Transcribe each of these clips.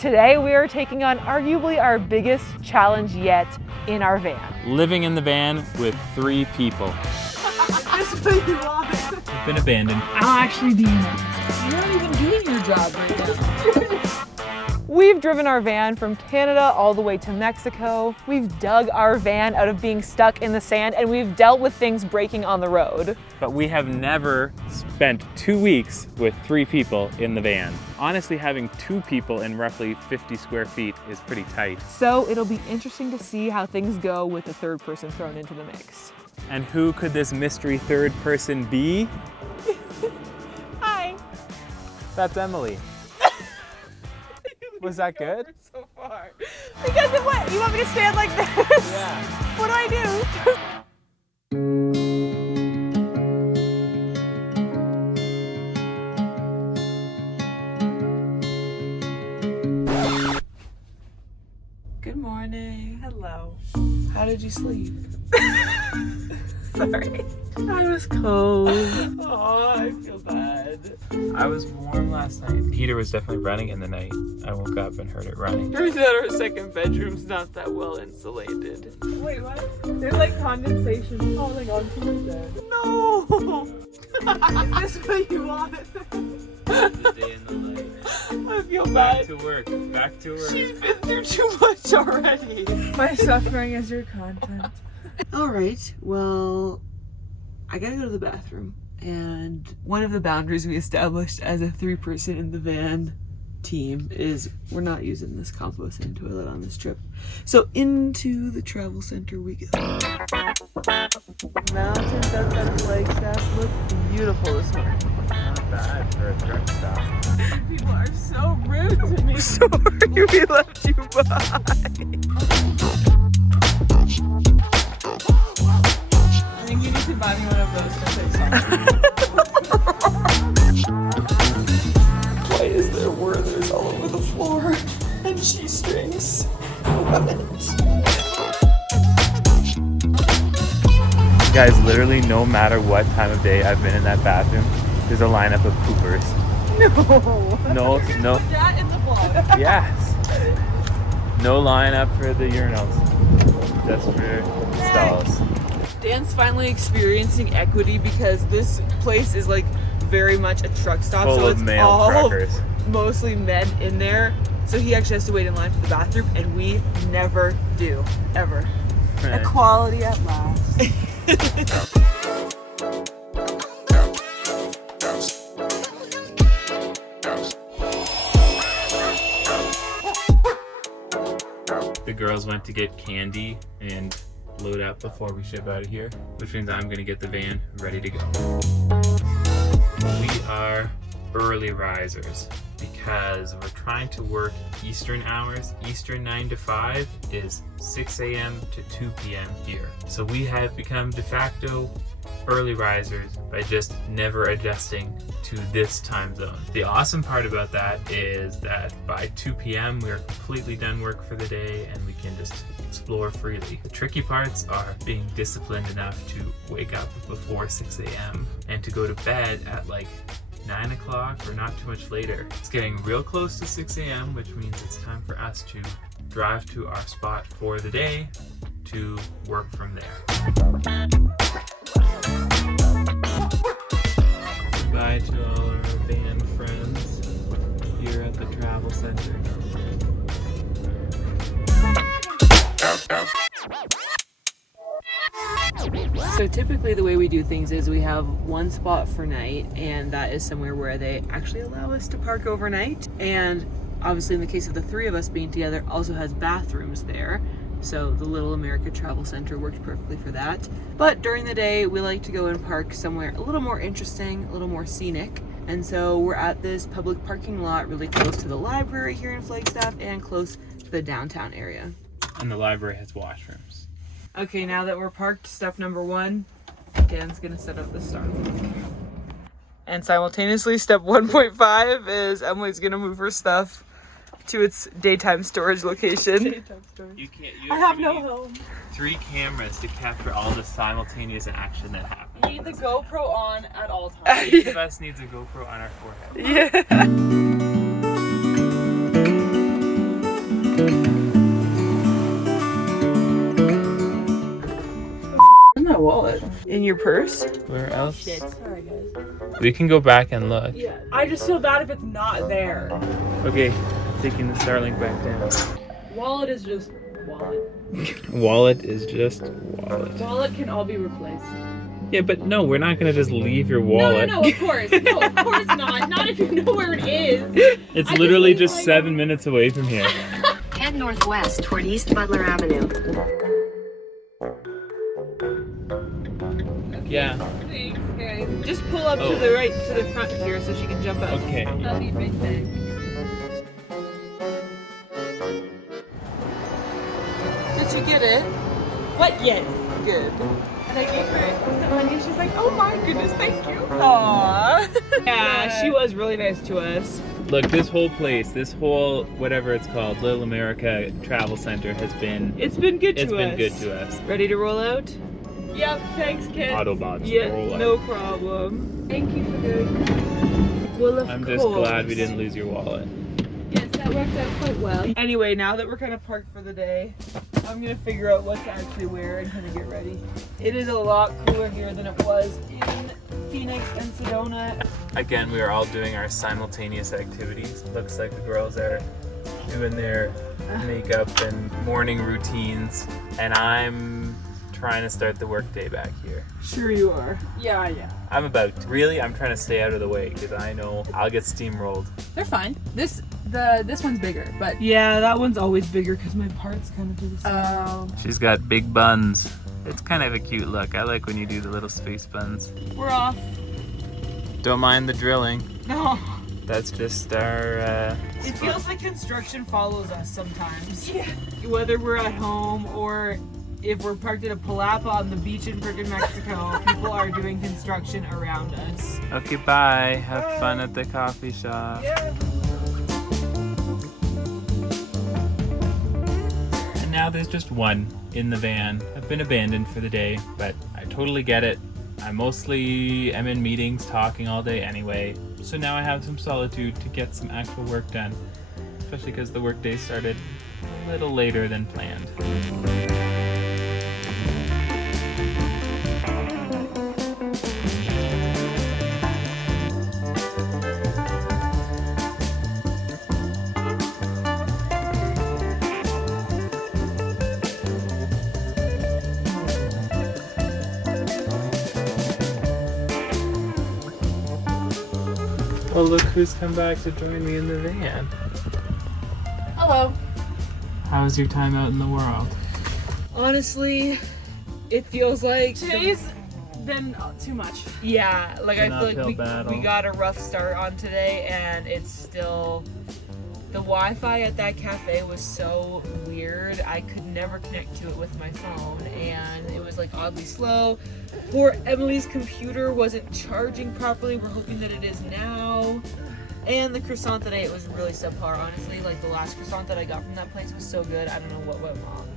Today we are taking on arguably our biggest challenge yet in our van. Living in the van with 3 people. That's what you want. We've been abandoned. I'll actually be in it. You're not even doing your job right now. We've driven our van from Canada all the way to Mexico. We've dug our van out of being stuck in the sand, and we've dealt with things breaking on the road. But we have never spent 2 weeks with 3 people in the van. Honestly, having 2 people in roughly 50 square feet is pretty tight. So it'll be interesting to see how things go with the third person thrown into the mix. And who could this mystery third person be? Hi. That's Emily. Was that good? So far. Because of what? You want me to stand like this? Yeah. What do I do? Good morning. Hello. How did you sleep? Sorry. I was cold. Oh, I feel bad. I was warm last night. Heater was definitely running in the night. I woke up and heard it running. Turns out our second bedroom's not that well insulated. Wait, what? There's like condensation falling onto the bed. No! Is this what you want? The day in the life. I feel Back bad. to work. Back to work. She's been through too much already. My suffering is your content. Alright, well, I gotta go to the bathroom. And one of the boundaries we established as a 3-person in the van team is we're not using this combo sand toilet on this trip. So into the travel center we go. Mountains outside of Flagstaff look beautiful this morning. Not bad for a truck stop. People are so rude to me. Sorry we left you behind. I think you need to buy me one of those to say something. Why is there Werther's all over the floor and cheese strings? Guys, literally no matter what time of day I've been in that bathroom, there's a lineup of poopers. No. No. That in the vlog. Yes. No lineup for the urinals. Just for stalls. Dan's finally experiencing equity because this place is like very much a truck stop, Full so of it's male all truckers. mostly men in there. So he actually has to wait in line for the bathroom, and we never do, ever. Equality at last. The girls went to get candy and load up before we ship out of here, which means I'm gonna get the van ready to go. We are early risers because we're trying to work Eastern hours. Eastern 9 to 5 is 6 a.m. to 2 p.m. here. So we have become de facto early risers by just never adjusting to this time zone. The awesome part about that is that by 2 p.m. we are completely done work for the day and we can just explore freely. The tricky parts are being disciplined enough to wake up before 6 a.m. and to go to bed at like 9 o'clock or not too much later. It's getting real close to 6 a.m., which means it's time for us to drive to our spot for the day to work from there. Goodbye to all our van friends here at the travel center. So typically the way we do things is we have one spot for night, and that is somewhere where they actually allow us to park overnight. And obviously in the case of the 3 of us being together, also has bathrooms there. So the Little America Travel Center worked perfectly for that. But during the day, we like to go and park somewhere a little more interesting, a little more scenic. And so we're at this public parking lot really close to the library here in Flagstaff and close to the downtown area. And the library has washrooms. Okay, now that we're parked, step number 1, Dan's gonna set up the start lock. And simultaneously, step 1.5 is Emily's gonna move her stuff to its daytime storage location. You can't. I have no home. 3 cameras to capture all the simultaneous action that happens. You need the GoPro on at all times. Each of us needs a GoPro on our forehead. Yeah. Where's my wallet? In your purse? Where else? Shit. Sorry, guys. We can go back and look. Yeah. I just feel bad if it's not there. Okay, taking the Starlink back down. Wallet is just wallet. Wallet is just wallet. Wallet can all be replaced. Yeah, but no, we're not gonna just leave your wallet. No, of course. No, of course not. Not if you know where it is. It's literally just 7 minutes away from here. Head northwest toward East Butler Avenue. Yeah. Thanks, guys. Just pull up to the right, to the front here so she can jump out. Okay. I'll be right back. Did you get it? What? Yes. Good. And I gave her some money and she's like, oh my goodness, thank you. Aww. Yeah, she was really nice to us. Look, this whole place, this whole whatever it's called, Little America Travel Center has been. It's been good to us. It's been good to us. Ready to roll out? Yep, thanks, kids. Autobots. Yeah, roll out. no problem. Thank you for doing that. Well, of I'm course. just glad we didn't lose your wallet. Yes, that worked out quite well. Anyway, now that we're kind of parked for the day, I'm gonna figure out what to actually wear and kind of get ready. It is a lot cooler here than it was in Phoenix and Sedona. Again, we are all doing our simultaneous activities. Looks like the girls are doing their makeup and morning routines, and I'm trying to start the workday back here. Sure you are. Yeah. I'm about to. Really, I'm trying to stay out of the way because I know I'll get steamrolled. They're fine. This one's bigger, but Yeah, that one's always bigger because my parts kind of do the same. She's got big buns. It's kind of a cute look. I like when you do the little space buns. We're off. Don't mind the drilling. No. That's just our. It feels like construction follows us sometimes. Yeah. Whether we're at home or if we're parked at a palapa on the beach in frickin' Mexico, people are doing construction around us. Okay, bye. Have fun at the coffee shop. Yeah. And now there's just one in the van. I've been abandoned for the day, but I totally get it. I mostly am in meetings talking all day anyway, so now I have some solitude to get some actual work done, especially because the workday started a little later than planned. Oh, look who's come back to join me in the van. hello. How was your time out in the world? Honestly, it feels like Today's been too much. yeah, like An I feel like uphill battle. we got a rough start on today, and it's still the Wi-Fi at that cafe was so weird. I could never connect to it with my phone, and it was like oddly slow. Poor Emily's computer wasn't charging properly. We're hoping that it is now. And the croissant that I ate was really subpar, honestly. Like the last croissant that I got from that place was so good. I don't know what went wrong.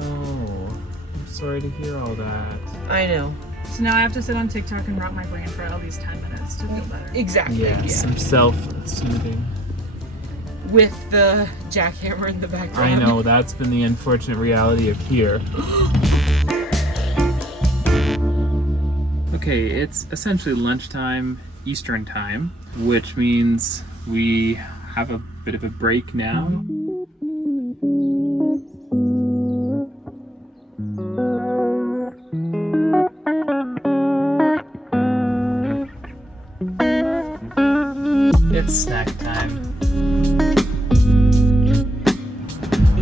No. I'm sorry to hear all that. I know. So now I have to sit on TikTok and rot my brain for at least 10 minutes to feel better. Exactly. Yeah. Some self-soothing. With the jackhammer in the I background. know, that's been the unfortunate reality of here. Okay, it's essentially lunchtime Eastern time, which means we have a bit of a break now. It's snack time.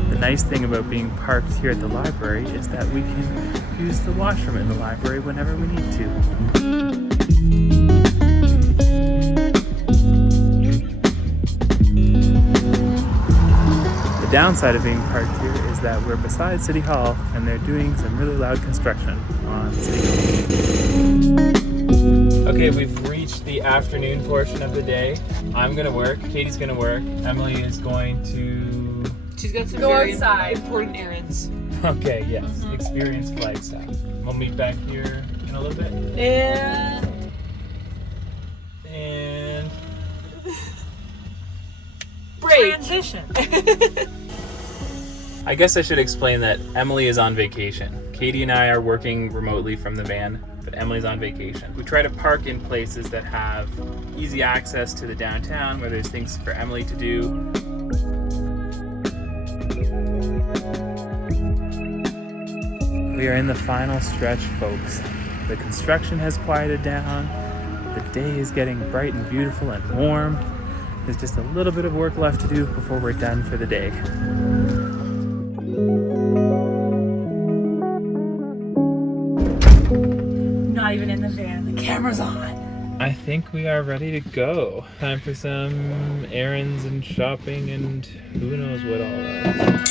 The nice thing about being parked here at the library is that we can use the washroom in the library whenever we need to. The downside of being parked here is that we're beside City Hall and they're doing some really loud construction on City Hall. Okay, we've reached the afternoon portion of the day. I'm gonna work, Katie's gonna work, Emily is going to... She's got some Go very outside. important errands. Okay, yes, experienced flight staff. We'll meet back here in a little bit. And Transition. I guess I should explain that Emily is on vacation. Katie and I are working remotely from the van, but Emily's on vacation. We try to park in places that have easy access to the downtown, where there's things for Emily to do. We are in the final stretch, folks. The construction has quieted down. The day is getting bright and beautiful and warm. There's just a little bit of work left to do before we're done for the day. Not even in the van. The camera's on. I think we are ready to go. Time for some errands and shopping and who knows what all else.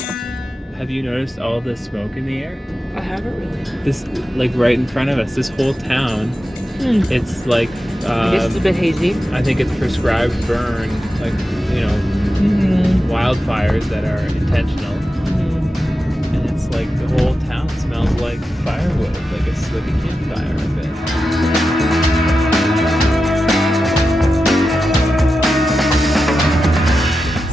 Have you noticed all the smoke in the air? I haven't really. This, like right in front of us, this whole town, it's like, I guess it's a bit hazy. I think it's prescribed burn, like, you know, wildfires that are intentional. And it's like the whole town smells like firewood, like a campfire a bit.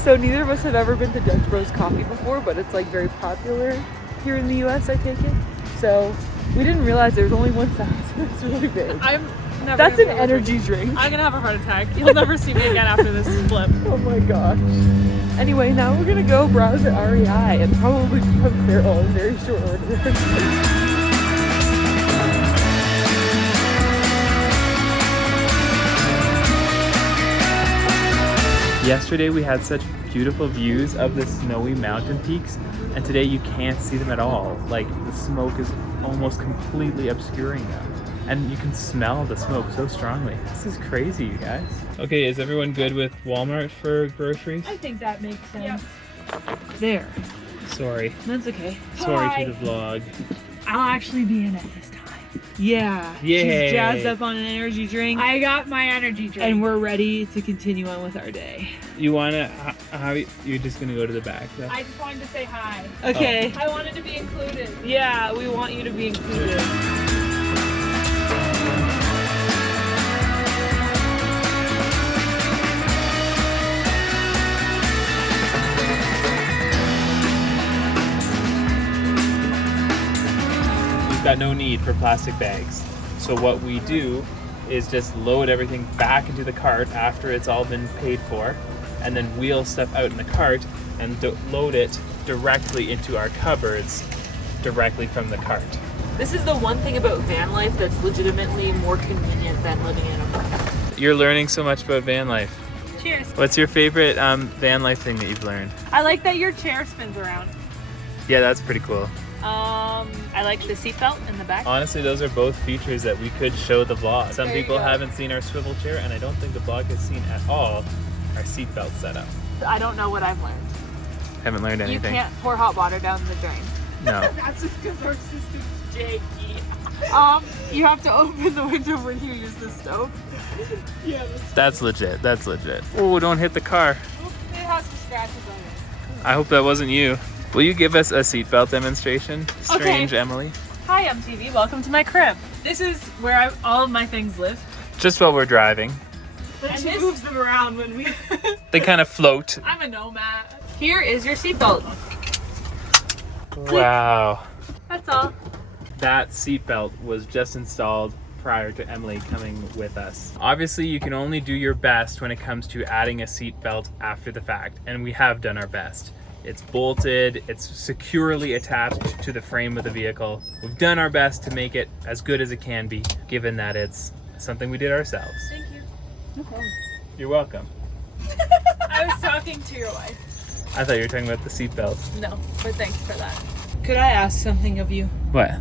So neither of us have ever been to Dutch Bros Coffee before, but it's like very popular here in the US, I take it. So we didn't realize there was only one size. It's really big. That's an energy drink. I'm gonna have a heart attack. You'll never see me again after this flip. Oh my gosh. Anyway, now we're gonna go browse at REI and probably become feral in very short order. Yesterday we had such beautiful views of the snowy mountain peaks, and today you can't see them at all. Like, the smoke is almost completely obscuring them. And you can smell the smoke so strongly. This is crazy, you guys. Okay, is everyone good with Walmart for groceries? I think that makes sense. There. Sorry. That's okay. Sorry to the vlog. I'll actually be in it this time. Yeah. Yay. She's jazzed up on an energy drink. I got my energy drink. And we're ready to continue on with our day. You wanna, you're just gonna go to the back though? I just wanted to say hi. Okay. I wanted to be included. Yeah, we want you to be included. Got no need for plastic bags. So what we do is just load everything back into the cart after it's all been paid for, and then wheel stuff out in the cart and load it directly into our cupboards directly from the cart. This is the one thing about van life that's legitimately more convenient than living in a car. You're learning so much about van life. Cheers. What's your favorite van life thing that you've learned? I like that your chair spins around. Yeah, that's pretty cool. I like the seatbelt in the back. Honestly, those are both features that we could show the vlog. Some There you people go. haven't seen our swivel chair, and I don't think the vlog has seen at all our seatbelt setup. I don't know what I've learned. Haven't learned You anything. can't pour hot water down the drain. No. That's just because our system's janky. You have to open the window when you use the stove. Yeah, That's legit. That's legit. Oh, don't hit the car. it has some scratches on it. I hope that wasn't you. Will you give us a seatbelt demonstration? Strange Emily. Hi MTV, welcome to my crib. This is where all of my things live. Just while we're driving. And she moves them around when we... They kind of float. I'm a nomad. Here is your seatbelt. Wow. That's all. That seatbelt was just installed prior to Emily coming with us. Obviously, you can only do your best when it comes to adding a seatbelt after the fact, and we have done our best. It's bolted, it's securely attached to the frame of the vehicle. We've done our best to make it as good as it can be, given that it's something we did ourselves. Thank you. No problem. You're welcome. I was talking to your wife. I thought you were talking about the seatbelt. No, but thanks for that. Could I ask something of you? What?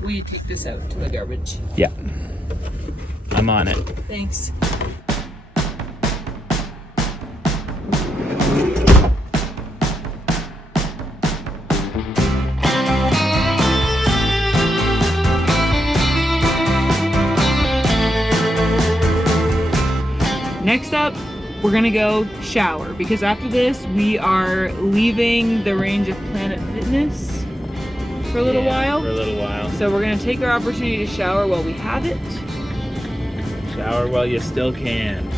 Will you take this out to the garbage? Yeah. I'm on it. Thanks. Next up, we're gonna go shower because after this we are leaving the range of Planet Fitness for a little while. For a little while. So we're gonna take our opportunity to shower while we have it. Shower while you still can.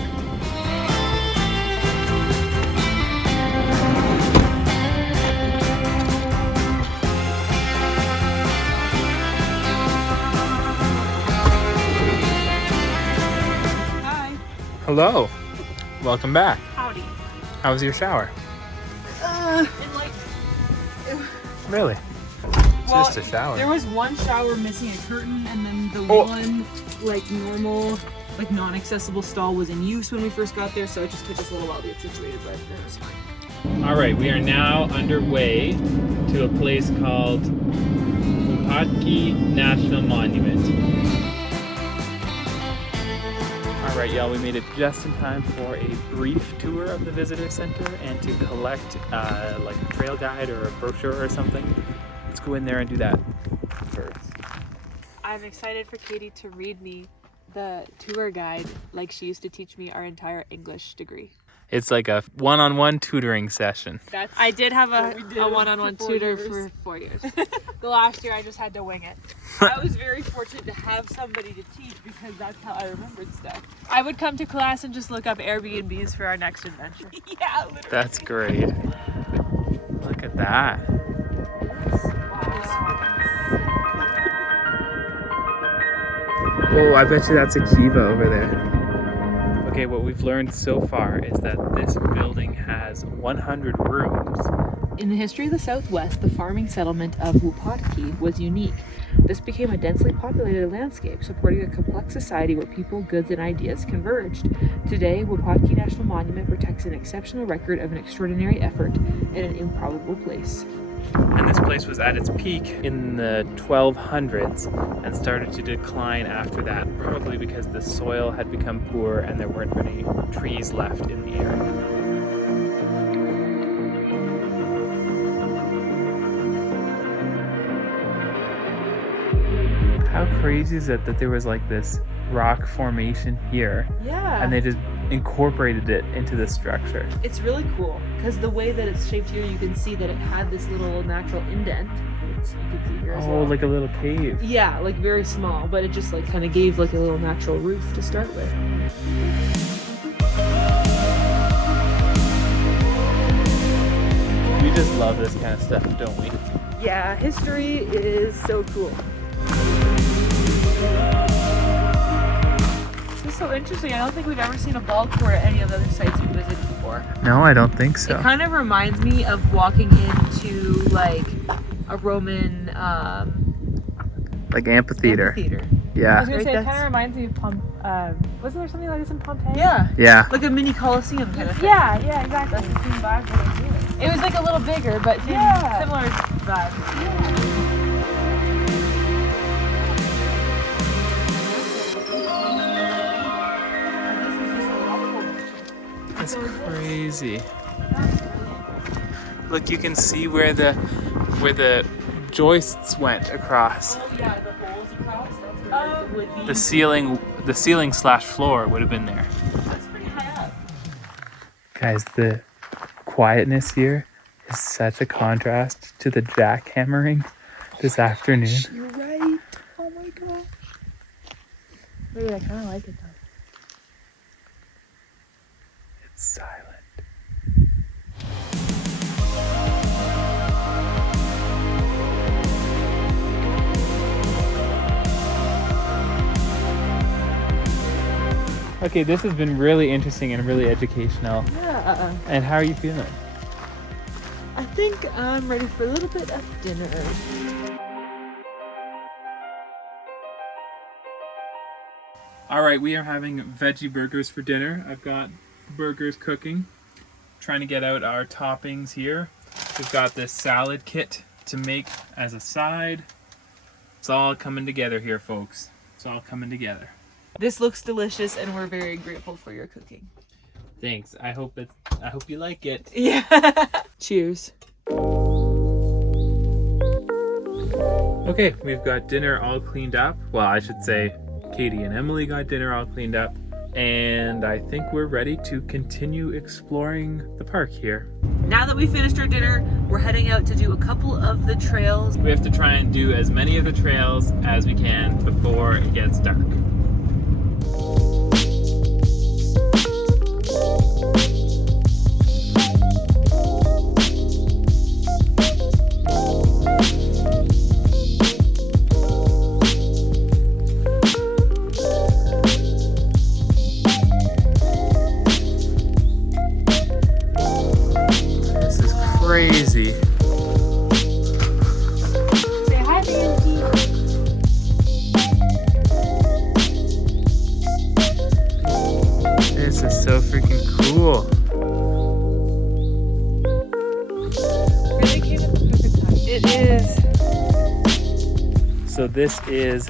Hello. Welcome back. Howdy. How was your shower? Really? Well, Just a shower. There was one shower missing a curtain, and then the one like normal, like non-accessible stall was in use when we first got there, so it just took us a little while to get situated, but it was fine. All right, we are now underway to a place called Wupatki National Monument. All right, y'all, we made it just in time for a brief tour of the visitor center and to collect like a trail guide or a brochure or something. Let's go in there and do that first. I'm excited for Katie to read me the tour guide like she used to teach me our entire English degree. It's like a one-on-one tutoring session. I did have a a one-on-one for 4 tutor years. for 4 years. The last year I just had to wing it. I was very fortunate to have somebody to teach because that's how I remembered stuff. I would come to class and just look up Airbnbs for our next adventure. Yeah, literally. That's great. Look at that. Oh, I bet you that's a kiva over there. Okay, what we've learned so far is that this building has 100 rooms. In the history of the Southwest, the farming settlement of Wupatki was unique. This became a densely populated landscape, supporting a complex society where people, goods, and ideas converged. Today, Wupatki National Monument protects an exceptional record of an extraordinary effort in an improbable place. And this place was at its peak in the 1200s and started to decline after that, probably because the soil had become poor and there weren't any trees left in the area. How crazy is it that there was like this rock formation here Yeah. and they just incorporated it into the structure? It's really cool because the way that it's shaped here, you can see that it had this little natural indent, which you can see here as Oh, well. like a little cave. Yeah, like very small, but it just like kind of gave like a little natural roof to start with. We just love this kind of stuff, don't we? Yeah, history is so cool. This is so interesting. I don't think we've ever seen a ball tour at any of the other sites we've visited before. No, I don't think so. It kind of reminds me of walking into like a Roman Like amphitheater. I Yeah. was gonna Right, say, it that's- kind of reminds me of wasn't there something like this in Pompeii? Yeah, Yeah. like a mini Colosseum kind of thing. Yeah, exactly. That's the same vibe that I'm feeling. It was like a little bigger, but similar vibe. That's crazy. Look, you can see where the joists went across. Oh yeah, the holes across. That's where it would be. The ceiling slash floor would have been there. That's pretty high up. Guys, the quietness here is such a contrast to the jackhammering this afternoon. You're right. Oh my gosh. Wait, I kind of like it though. It's silent. Okay, this has been really interesting and really educational. Yeah. And how are you feeling? I think I'm ready for a little bit of dinner. All right, we are having veggie burgers for dinner. I've got burgers cooking. Trying to get out our toppings here. We've got this salad kit to make as a side. It's all coming together here, folks. It's all coming together. This looks delicious and we're very grateful for your cooking. Thanks. I hope you like it. Yeah. Cheers. Okay, we've got dinner all cleaned up. Well, I should say Katie and Emily got dinner all cleaned up. And I think we're ready to continue exploring the park here. Now that we finished our dinner, we're heading out to do a couple of the trails. We have to try and do as many of the trails as we can before it gets dark. It is. So this is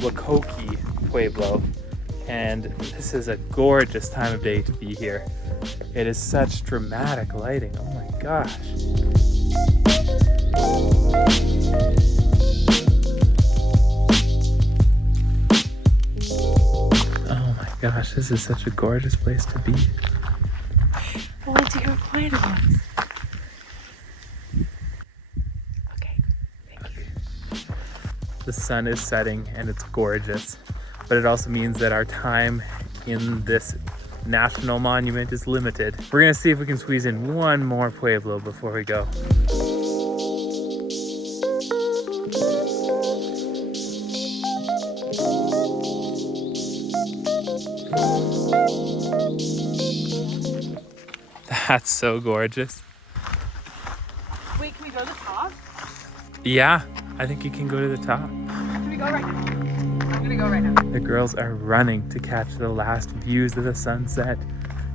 Wupatki Pueblo, and this is a gorgeous time of day to be here. It is such dramatic lighting. Oh my gosh. Oh my gosh, this is such a gorgeous place to be. Well, let's hear it quiet again. Okay. Thank you. The sun is setting and it's gorgeous, but it also means that our time in this national monument is limited. We're gonna see if we can squeeze in one more pueblo before we go. That's so gorgeous. Wait, can we go to the top? Yeah, I think you can go to the top. Can we go right now? I'm gonna go right now. The girls are running to catch the last views of the sunset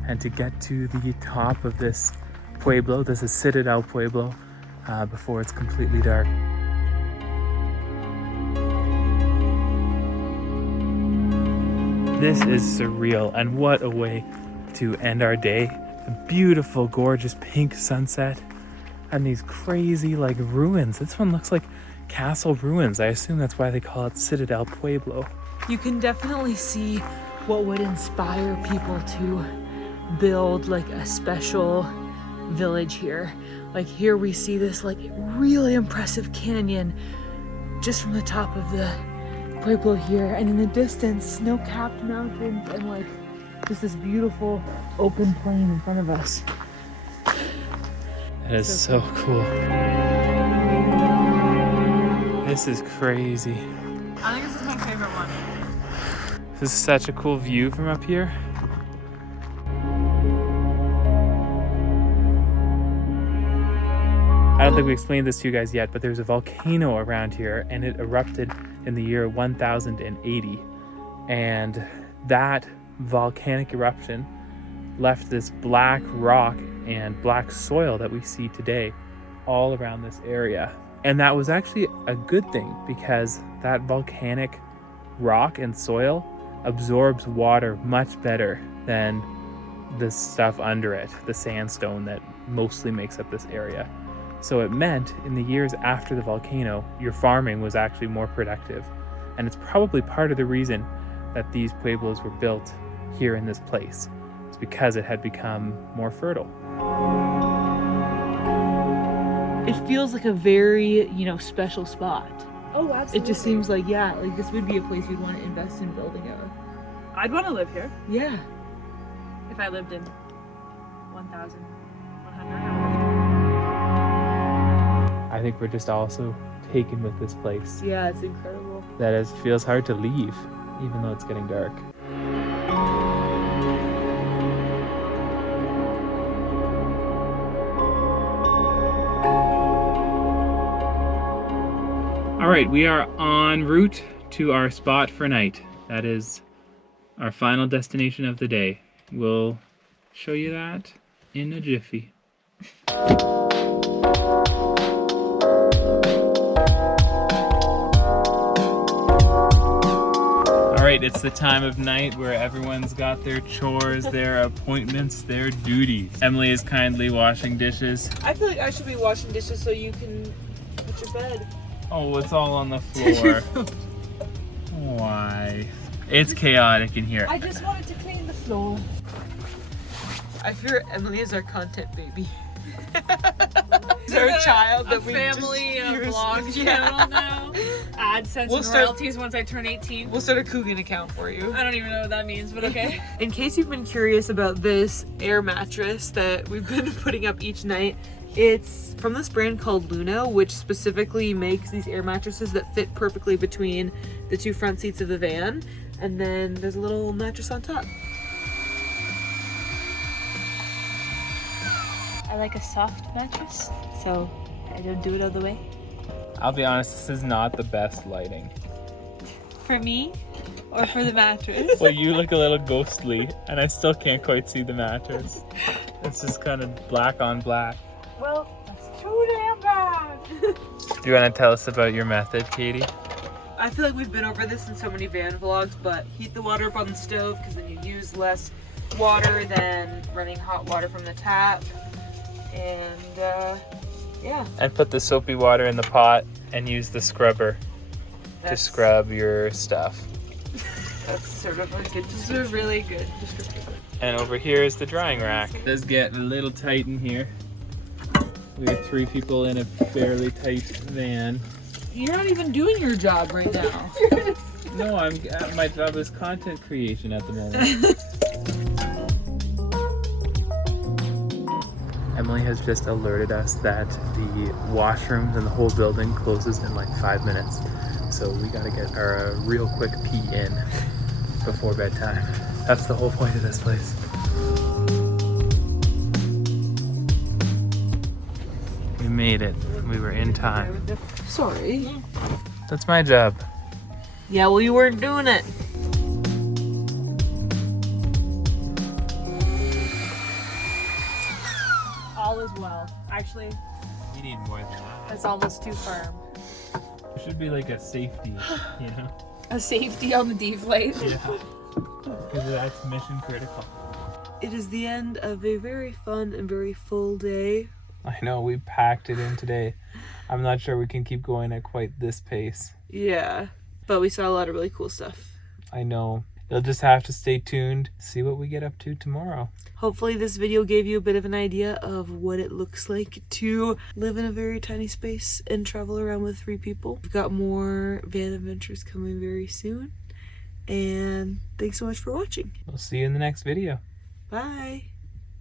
and to get to the top of this pueblo. This is Citadel Pueblo before it's completely dark. This is surreal, and what a way to end our day. A beautiful, gorgeous pink sunset and these crazy like ruins. This one looks like castle ruins. I assume that's why they call it Citadel Pueblo. You can definitely see what would inspire people to build like a special village here. Like here we see this like really impressive canyon just from the top of the pueblo here, and in the distance snow-capped mountains and like just this beautiful open plain in front of us. That is so cool. This is crazy. I think this is my favorite one. This is such a cool view from up here. I don't think we explained this to you guys yet, but there's a volcano around here and it erupted in the year 1080. And that volcanic eruption left this black rock and black soil that we see today all around this area. And that was actually a good thing because that volcanic rock and soil absorbs water much better than the stuff under it, the sandstone that mostly makes up this area. So it meant in the years after the volcano, your farming was actually more productive. And it's probably part of the reason that these pueblos were built here in this place. It's because it had become more fertile. It feels like a very, special spot. Oh, absolutely. It just seems like, like this would be a place you'd want to invest in building a. I'd want to live here Yeah. if I lived in 1,100. I think we're just also taken with this place. Yeah, it's incredible. That it feels hard to leave, even though it's getting dark. All right, we are en route to our spot for night. That is our final destination of the day. We'll show you that in a jiffy. All right, it's the time of night where everyone's got their chores, their appointments, their duties. Emily is kindly washing dishes. I feel like I should be washing dishes so you can put your bed. Oh, it's all on the floor. Why? It's chaotic in here. I just wanted to clean the floor. I fear Emily is our content baby. Is our child that we family just use. vlog channel now. AdSense and royalties once I turn 18. We'll start a Coogan account for you. I don't even know what that means, but okay. In case you've been curious about this air mattress that we've been putting up each night, it's from this brand called Luna, which specifically makes these air mattresses that fit perfectly between the two front seats of the van, and then there's a little mattress on top. I like a soft mattress, so I don't do it all the way. I'll be honest, this is not the best lighting. For me, or for the mattress? Well, you look a little ghostly, and I still can't quite see the mattress. It's just kind of black on black. Well, that's too damn bad. Do you want to tell us about your method, Katie? I feel like we've been over this in so many van vlogs, but heat the water up on the stove because then you use less water than running hot water from the tap. And yeah. And put the soapy water in the pot and use the scrubber to scrub your stuff. That's sort of a good This is a really good description. And over here is the drying rack. It does get a little tight in here. We are 3 people in a fairly tight van. You're not even doing your job right now. No, my job is content creation at the moment. Emily has just alerted us that the washrooms in the whole building closes in like 5 minutes. So we gotta get our real quick pee in before bedtime. That's the whole point of this place. We made it. We were in time. Sorry. That's my job. Yeah, well, you weren't doing it. All is well. Actually, We need more than that. it's almost too firm. It should be like a safety, you know? A safety on the deflate. Yeah. Because that's mission critical. It is the end of a very fun and very full day. I know, we packed it in today. I'm not sure we can keep going at quite this pace. Yeah, but we saw a lot of really cool stuff. I know. You'll just have to stay tuned, see what we get up to tomorrow. Hopefully this video gave you a bit of an idea of what it looks like to live in a very tiny space and travel around with 3 people. We've got more van adventures coming very soon. And thanks so much for watching. We'll see you in the next video. Bye.